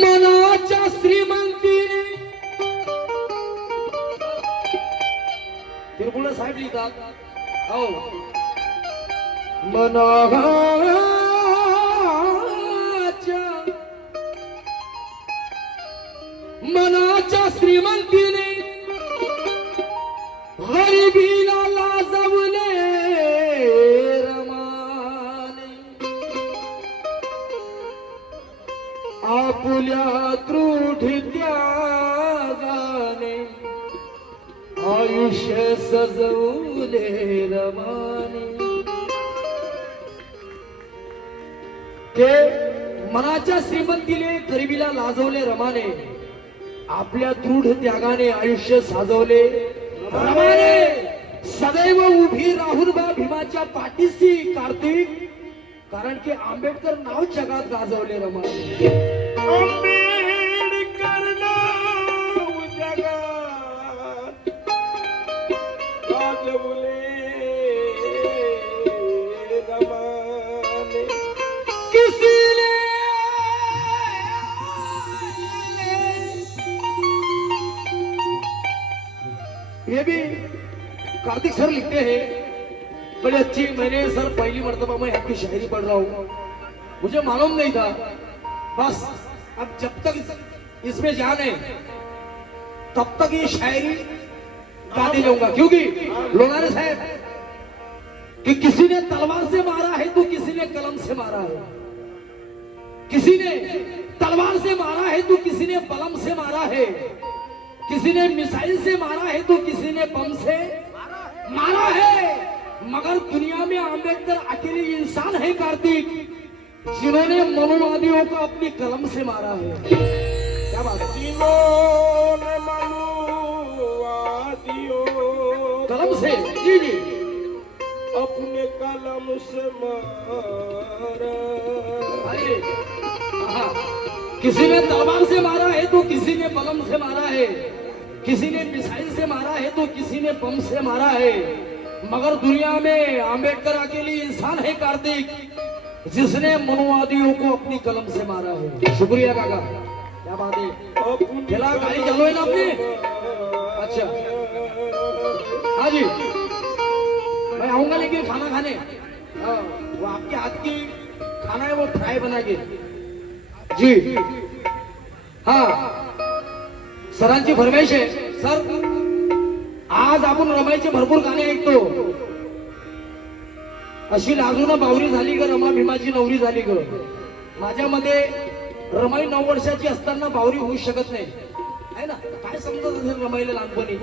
मनाच्या श्रीमंतीने तिरपुळे साहेब लिहितात हो मनाच्या श्रीमंतीने गरिबीला लाजवले रमाने आपुल्या दृढ त्यागाने आयुष्य सजवले रमाने ते मनाच्या श्रीमंतीने गरिबीला लाजवले रमाने आपल्या दृढ त्यागाने आयुष्य साजवले रमाने सदैव उभी राहून बा भीमाच्या पाठीशी कार्तिक कारण की आंबेडकर नाव जगात गाजवले रमाने आंबेडकर नाव जगात गाजवले रमाने किसी ने ये भी कार्तिक सर लिखते हैं बड़ी अच्छी। मैंने सर पहली मर्तबा मैं आपकी शायरी पढ़ रहा हूँ, मुझे मालूम नहीं था। बस अब जब तक इसमें जान है तब तक ये शायरी गाते जाऊंगा, क्योंकि लोनारे साहब कि किसी ने तलवार से मारा है तो किसी ने कलम से मारा है, किसी ने तलवार से मारा है तो किसी ने बलम से मारा है, किसी ने मिसाइल से मारा है तो किसी ने बम से मारा है, मगर दुनिया में आंबेडकर अकेले इंसान है कार्तिक जिन्होंने मनुवादियों को अपनी कलम से मारा है। क्या बात है? जिन्होंने मनुवादियों कलम से जी जी अपने कलम से मारा। अरे हाँ, किसी ने तलवार से मारा है तो किसी ने बलम से मारा है, किसी ने मिसाइल से मारा है तो किसी ने बम से मारा है, मगर दुनिया में आंबेडकर अकेली इंसान है कार्तिक जिसने मनुवादियों को अपनी कलम से मारा है। शुक्रिया काका, क्या बात है। चला गाड़ी चलो है ना आपने? अच्छा हाँ जी, मैं आऊंगा लेकिन खाना खाने। वो आपके हाथ की खाना है वो फ्राई बना के जी। हाँ सरांची फरमाईश आहे सर, आज आपण रमाईचे भरपूर गाणे ऐकतो। अशी लाजून बावरी झाली ग रमा भीमाची नवरी झाली ग। माझ्या मध्ये रमाई 9 वर्षाची असताना बावरी होऊ शकत नाही आहे ना। काय समजत असेल रमाईला लहानपणी?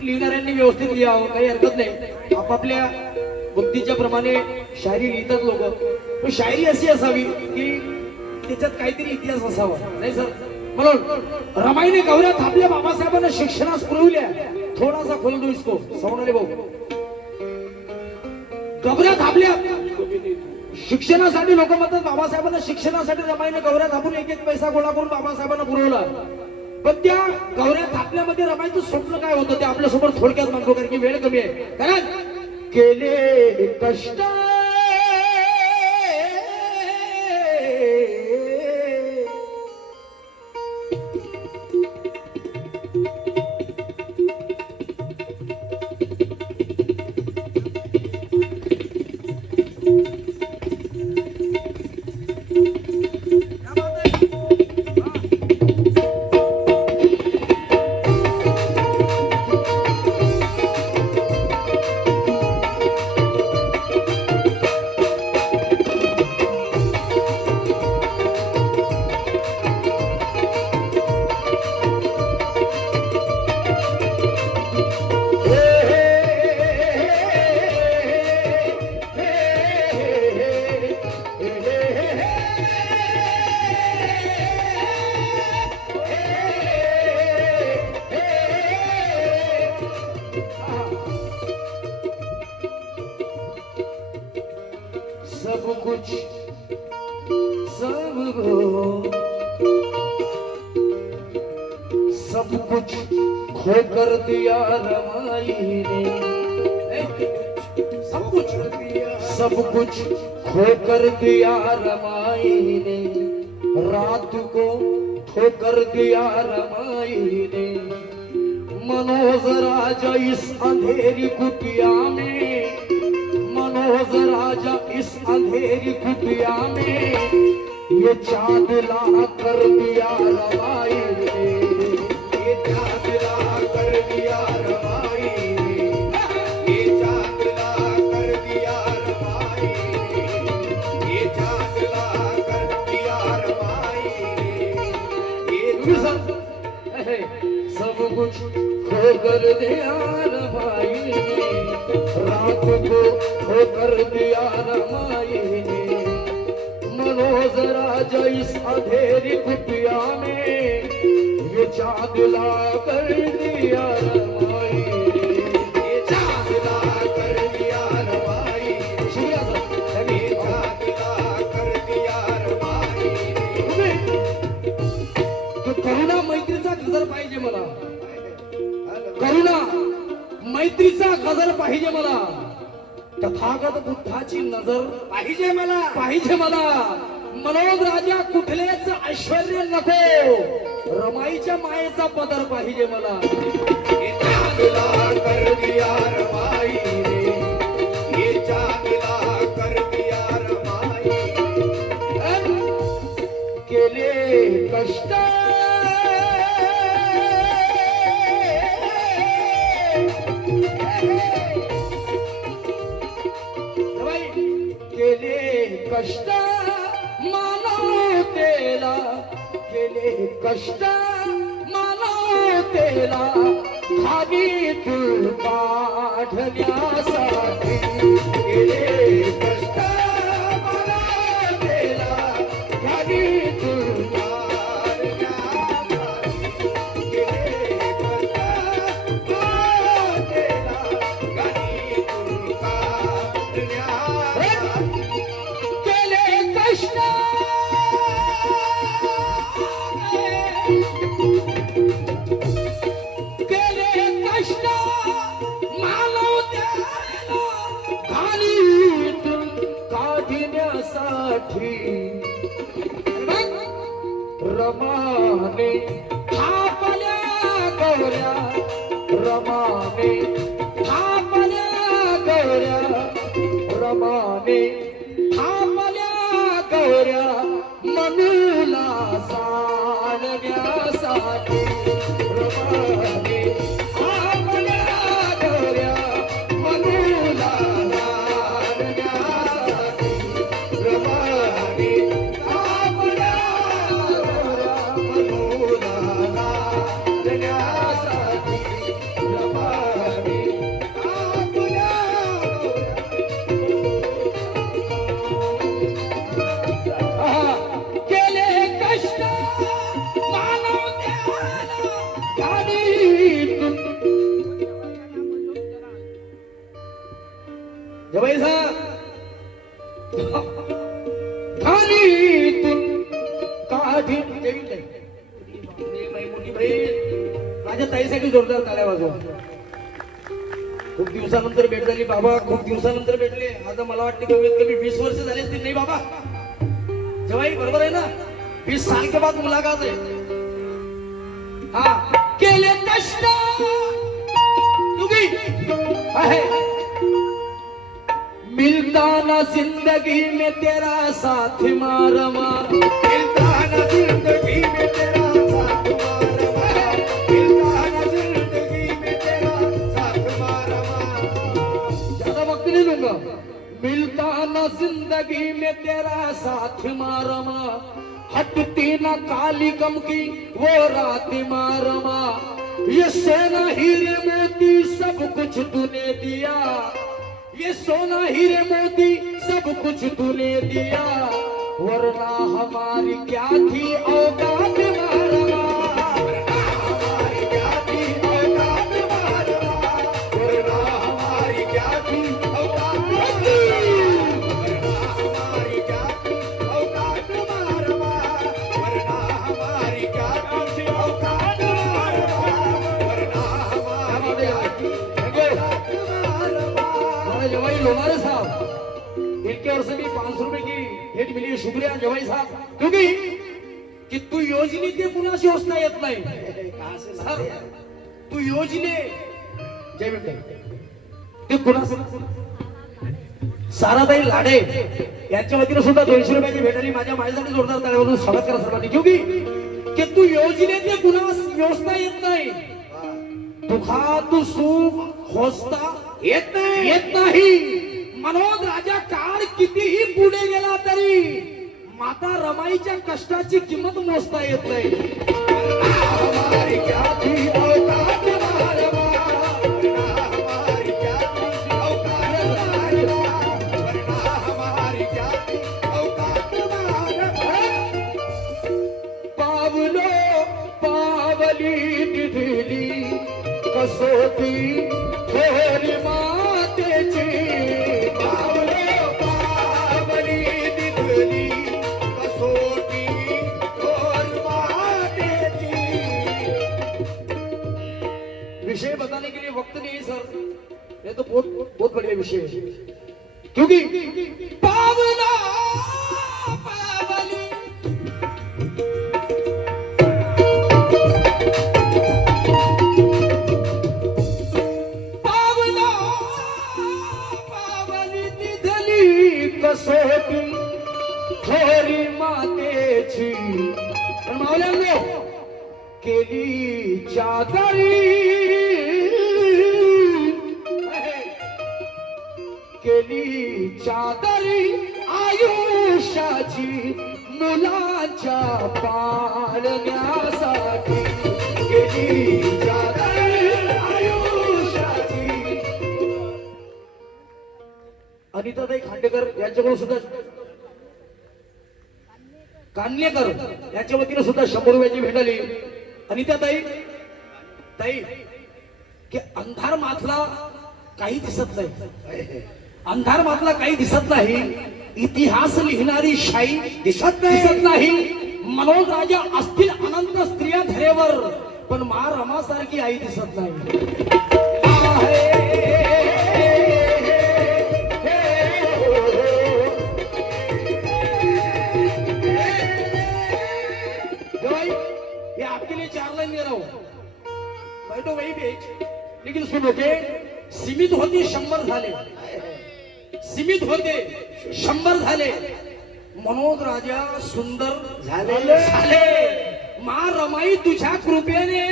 लिहिणाऱ्यांनी व्यवस्थित लिहावं, काही हरकत नाही। आपापल्या बुद्धीच्या प्रमाणे शायरी लिहितात लोक, पण शायरी अशी असावी की त्याच्यात काहीतरी इतिहास असावा, नाही सर? म्हणून रमाईने गौऱ्या थापल्या, बाबासाहेबांना शिक्षणास पुरवल्या। थोडासा खोल दो इसको सोनाली भाऊ। गौऱ्या थापल्या शिक्षणासाठी, लोक म्हणतात बाबासाहेबांना शिक्षणासाठी रमाईने गौऱ्या थापून एक एक पैसा गोळा करून बाबासाहेबांना पुरवला। पण त्या गौऱ्या थापल्यामध्ये रमाईचं स्वप्न काय होतं ते आपल्या समोर थोडक्यात मांडतो, कारण की वेळ कमी आहे। कारण केले कष्ट सब कुछ खो कर दिया रमाई ने, सब कुछ खो कर दिया रमाई ने, रात को ठोकर दिया रमाई ने। मनोज राजा इस अंधेरी कुटिया में, मनोज राजा इस अंधेरी कुटिया में, ये चांद ला कर दिया रमाई ने, ये चांद ला कर दिया रमाई ने, ये चांद ला कर दिया रमाई ने, ये चांद ला कर दिया रमाई ने। ये सब कुछ खो कर दिया रमाई ने, रात को खो कर दिया रमाई ने। मनोज राजा इस अंधेरी कुटिया में, ये चांद ला कर दिया रमाई ने, ये चांद ला कर दिया रमाई ने, ये चांद ला कर दिया रमाई ने। तो करुणा मैत्रीचा गजर पाहिजे मला, करुणा मैत्रीचा गजर पाहिजे मला, तथागत बुद्धाची नजर पाहिजे मला, पाहिजे मला। मनोज राजा कुठलेच ऐश्वर्य नको, रमाईच्या मायेचा पदर पाहिजे मला। ये चांद ला कर दिया रमाई ने, ये चांद ला कर दिया रमाई ने। केले कष्ट केले कष्ट मानवतेला, केले कष्ट मानवतेला, भागीतून काढण्यासाठी, केले कष्ट मानवतेला, भागीतून काढण्यासाठी, केले कष्ट मानवतेला, भागीतून काढण्यासाठी। केले कष्ट मानवतेला, घालीतून काढण्यासाठी, रमाने थापल्या गौऱ्या, रमाने थापल्या गौऱ्या, रमाने थापल्या गौऱ्या, मनूला जाणण्यासाठी, रमाने थापल्या गौऱ्या, मनूला जाणण्यासाठी, रमाने थापल्या गौऱ्या, मनूला जाणण्यासाठी, रमाने थापल्या गौऱ्या। केले कष्ट मानवतेला, घालीतून जवाई साहेब, घालीतून काढी मोठी बहीण माझ्या ताईसाठी जोरदार ताल्या वाजवा। खूप दिवसानंतर भेट झाली बाबा, खूप दिवसानंतर भेटले। आता मला वाटते कमीत कमी 20 वर्ष झाले असतील नाही बाबा? जवाई बरोबर आहे ना? 20 साल के बाद मुलाकात है। हाँ, केले कष्ट तुगी है, मिलता ना जिंदगी में तेरा साथ मारमा, मिलता ना जिंदगी में तेरा साथ मारमा, मिलता ना जिंदगी में तेरा साथ मारमा। ज्यादा वक्त नहीं लूंगा। मिलता ना जिंदगी में तेरा साथ मारमा, हटती ना काली गम की वो रात मारमा। ये सोना हीरे मोती सब कुछ तूने दिया, ये सोना हीरे मोती सब कुछ तूने दिया, वरना हमारी क्या थी औकात मारमा, वरना हमारी क्या थी औकात मारमा, वरना हमारी क्या थी औकात मारमा, वरना हमारी क्या थी औकात मारमा, वरना हमारी क्या थी औकात मारमा। शुक्रिया जवाई साहब, क्योंकि कि तू योजने ते कुणाशी योजना येत नाही सर, तू योजने जय विठ्ठल ते कुणाशी साराताई लाडे यांच्या वतीने सुद्धा 200 रुपयाची भेट आली. माझ्या माझ्यासाठी जोरदार टाळ्यावरून स्वागत करा सर्वांनी, क्योंकि कि तू योजने ते कुणास योजना येत नाही, दुखा तू सुख होसता येत नाही. मनोज राजा काळ कितीही पुढे गेला तरी माता रमाईच्या कष्टाची किंमत मोजता येत नाही. पावलो पावली दिली कसोटी थोरी मातेची, पावलो पावली दिली कसोटी थोरी मातेची. विषय बताने के लिए वक्त नहीं सर, ये तो बहुत बढ़िया विषय है, क्योंकि पावला पावली कसोटी थोरी मातेची. पण मावल्यांनो केली चादरी, केली चादरी आयुष्याची मुलांच्या पाळण्यासाठी, केली चादरी आयुष्याची. अनिताताई खांडेकर यांच्याकडून सुद्धा, कान्यकर यांच्या वतीने सुद्धा 100 रुपयाची भेट आली. अनिताताई ताई की अंधार माथला काही दिसत नाही, अंधार माथला काही दिसत नाही, इतिहास लिहिणारी शाई दिसत नाही. मनोज राजा असतील अनंत स्त्रिया धरेवर, पण मा रमासारखी आई दिसत नाही. ये आपके लिए 4 लाइन दे रहा हूं, बैठो वही पेज, लेकिन सुनो के सीमित होते 100 झाले, सीमित होते 100 झाले. मनोज राजा सुंदर झाले. मा रमाई तुझ्या कृपेने,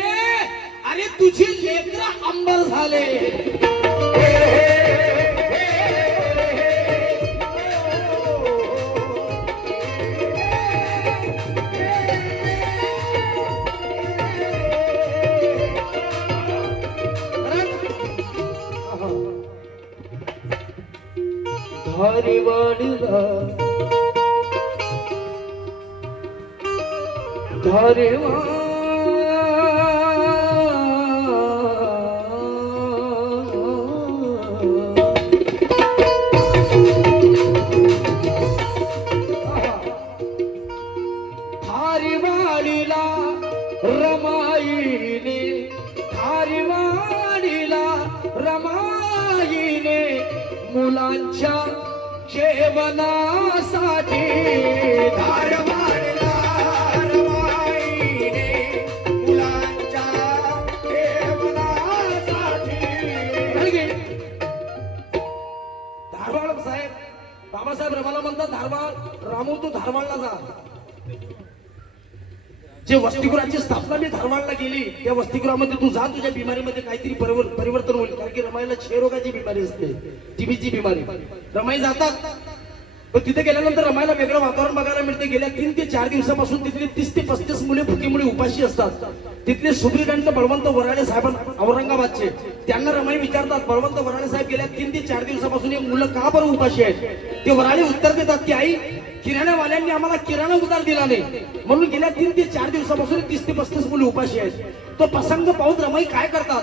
अरे तुझे नेत्र अंबर झाले. धारेवाडीला धारेवा धारेवाडीला रमाईने, धारेवाडीला रमाईने मुलांच्या जेवणासाठी, धारवाडला रमाईने मुलांच्या जेवणासाठी. धारवाड साहेब, बाबासाहेब रमाला म्हणतात धारवाड, रामू तू धारवाडला जा. जे वसतिगृहाची स्थापना मी धारवाडला केली, त्या वसतिगृहामध्ये तू जा, तुझ्या बिमारीमध्ये काहीतरी परिवर्तन होईल. कारण की रमाईला क्षयरोगाची बिमारी असते, टीबीची बिमारी. रमाई जातात, पण तिथे गेल्यानंतर रमाईला वेगळं वातावरण बघायला मिळते. गेल्या 3 ते 4 दिवसापासून तिथली 30 ते 35 मुले भुकीमुळे उपाशी असतात. तिथले सुप्रिटेंडंट बळवंत वराळे साहेब औरंगाबादचे, त्यांना रमाई विचारतात, बळवंत वराळे साहेब गेल्या 3 ते 4 दिवसापासून हे मुलं का बरं उपाशी आहेत? ते वराळे उत्तर देतात की आई, किराणावाल्यांनी आम्हाला किराणा उधार दिला नाही, म्हणून गेल्या 3 ते 4 दिवसापासून 30 ते 35 मुले उपाशी आहेत. तो प्रसंग पाहून रमाई काय करतात,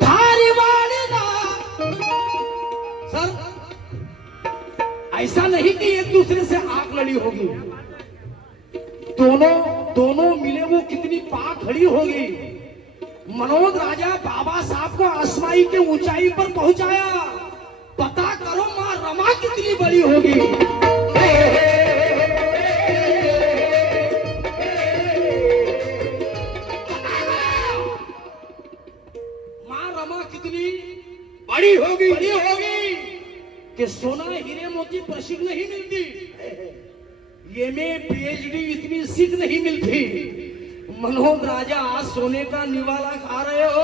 धारीवाडीला सर ऐसा नहीं कि एक दूसरे से आग लड़ी होगी, दोनों मिले वो कितनी पाक खड़ी होगी. मनोज राजा बाबा साहब को आसमाई के ऊंचाई पर पहुंचाया. पता करो मां रमा कितनी बड़ी होगी. की प्रशिक्षण नहीं मिलती, एमए पीएचडी इतनी सीख नहीं मिलती। मनोज राजा आज सोने का निवाला खा रहे हो,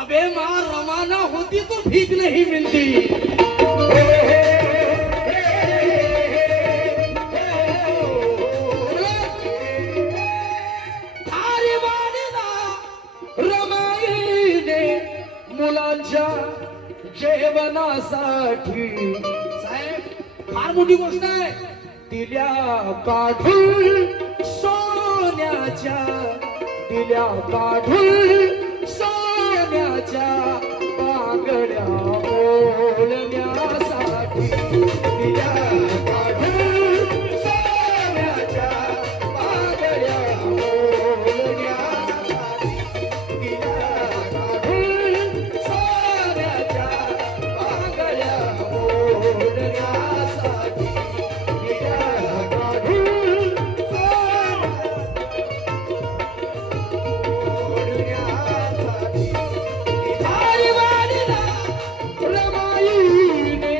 अबे माँ रवाना होती तो भीख नहीं मिलती। थारी वाणीला रमाईने मुलांच्या जेवणासाठी, साहेब फार मोठी गोष्ट आहे, दिल्या काढून सोन्याच्या, दिल्या काढून सोन्याच्या बांगड्या ओढण्यासाठी, दिल्या काढून सोन्याच्या बांगड्या ओढण्यासाठी, दिल्या काढून सोन्याच्या बांगड्या ओढण्यासाठी, दिल्या काढून ओढण्यासाठी। थारी वाणीला रमाईने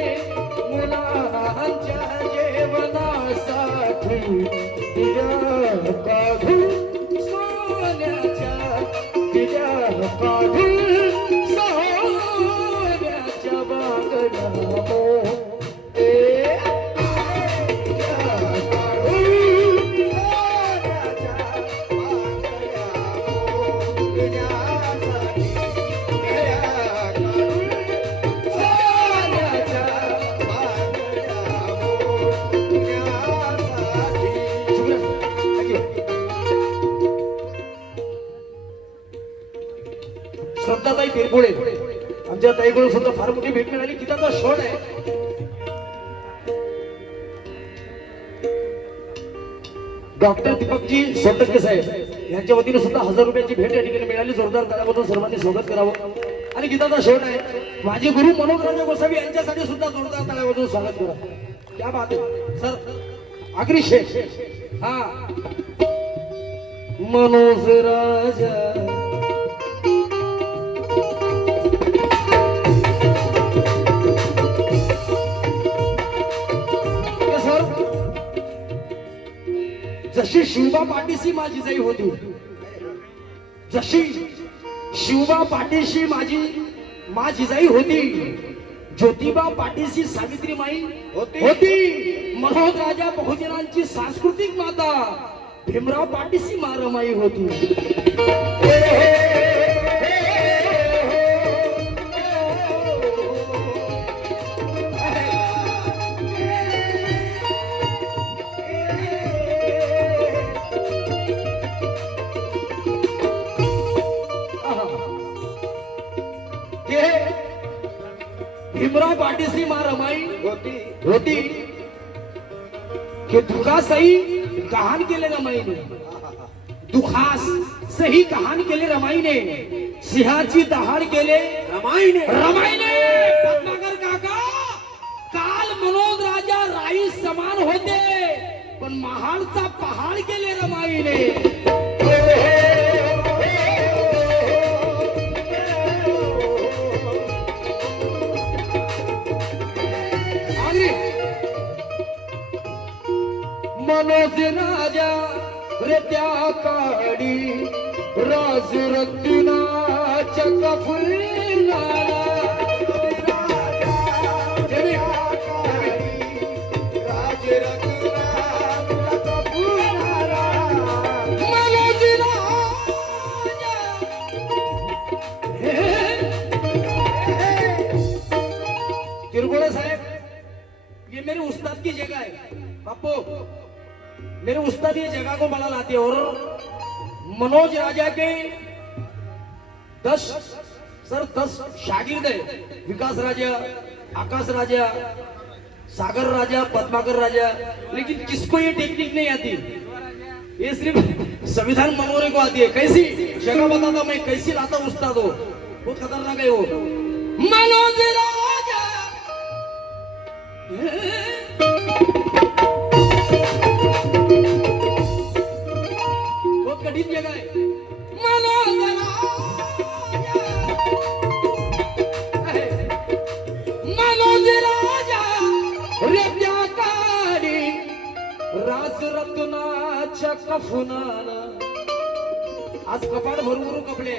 मुलांच्या जेवणासाठी, दिल्या काढून सोन्याच्या, दिल्या काढून सोन्याच्या बांगड्या श्रद्धाताई तिरपुळे, आमच्या ताईकडून सुद्धा फार मोठी भेट मिळाली. गीताचा शॉट आहे. डॉक्टर दीपकजी सोटके साहेब यांच्या वतीने सुद्धा 1000 रुपयांची भेट या ठिकाणी मिळाली. जोरदार ताळ्यामधून सर्वांनी स्वागत करावं. आणि गीताचा शॉट आहे. माझे गुरु मनोज राजा गोसावी यांच्यासाठी सुद्धा जोरदार ताळ्यामधून स्वागत करा. क्या बात आहे सर. आगरी शेख, हा मनोज राजा जशी शिवबा पाठीशी माझी जाई होती, जशी शिवबा पाठीशी माझी जिजाई होती, ज्योतिबा पाठीशी सावित्री माई होती, मनोज राजा बहुजनांची सांस्कृतिक माता भीमराव पाठीशी मा रमाई होती. भीमराव पाठीशी मा रमाई होती की दुखास सही कहाण केले रमाईने, दुखास सही कहाण केले रमाईने, सिंहाची दहाड केले रमाईने. पद्माकर काका, काल मनोज राजा राई समान होते, पण महाडचा पहाड केले रमाईने. मनोज राजा रे त्या काडी राज रत्नाच्या कफुरनाला, राज रत्नाच्या कफुरनाला. मनोज राजा तिरगुड़े साहेब, ये मेरे उस्ताद की जगह है बापू. मेरे उस्ताद ये जगह को बड़ा लाते और मनोज राजा के 10 शागिर्द है. विकास राजा, आकाश राजा, सागर राजा, पद्माकर राजा, लेकिन किसको ये टेक्निक नहीं आती. ये सिर्फ संविधान मनोरे को आती है. कैसी जगह बताता मैं, कैसी लाता उस्ताद हो, बहुत खतरनाक है वो. मनोज राजा कठिन जगह है. मनोज राजा कफुनाला आज कपाट भरू कपडे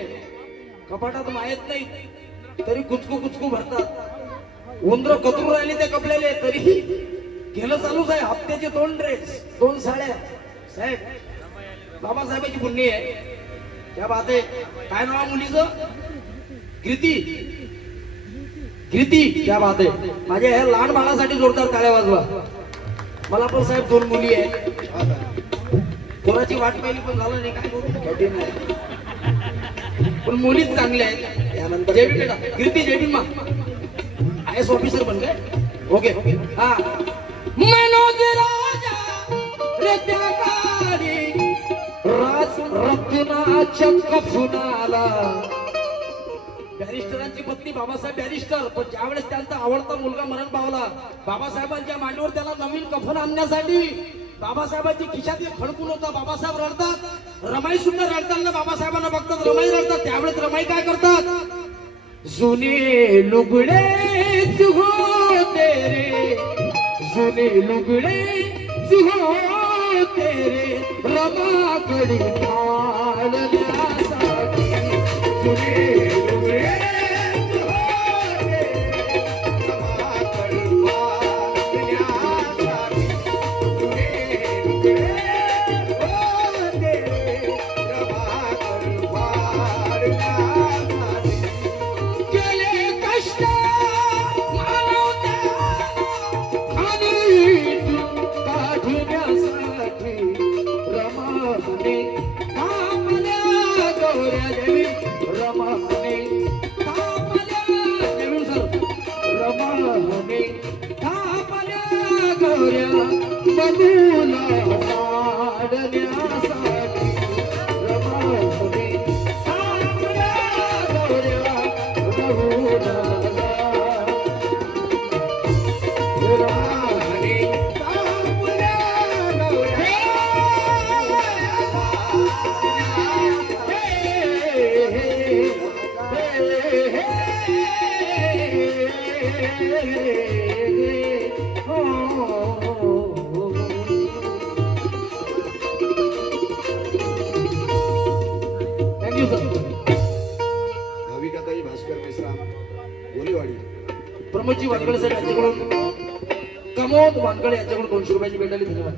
कपाटात माहित नाही तरी कुचकू कुचकू भरतात उंदर कतरू राहिली त्या कपड्याले तरी घेणं चालूच आहे हप्त्याचे 2 ड्रेस 2 साड्या साहेब बाबासाहेबांची पुण्य आहे क्या बात आहे काय नाव आहे मुलीचं कृती कृती क्या बात आहे माझ्या ह्या लहान बाळासाठी जोरदार टाळ्या वाजवा मला पण साहेब 2 मुली आहेत कोणाची वाट पाहिली पण झालं नाही काय करू कठीण नाही पण मुलीच चांगल्या आहेत यानंतर जेबी बेटा कृती जेबी मा IAS ऑफिसर बन गए ओके हा मनोज राजा रत्नाकारी राज रत्नाच्या कफुनाला बॅरिस्टरांची पत्नी बाबासाहेब बॅरिस्टर पण ज्यावेळेस त्यांचा आवडता मुलगा मरण पावला बाबासाहेबांच्या मांडीवर त्याला नवीन कफन आणण्यासाठी बाबासाहेबांची खिशात एक खडकून होता बाबासाहेब रडतात रमाई सुद्धा रडताना बाबासाहेबांना बघतात रमाई रडतात त्यावेळेस रमाई काय करतात जुने लुगडे हो तेरे जुने लुगडे हो तेरे रमाकडे घालण्यासाठी जुने लुगडे प्रमोदजी वानकडे साहेब यांच्याकडून कमोद वानकडे यांच्याकडून 200 रुपयाची भेट आली धन्यवाद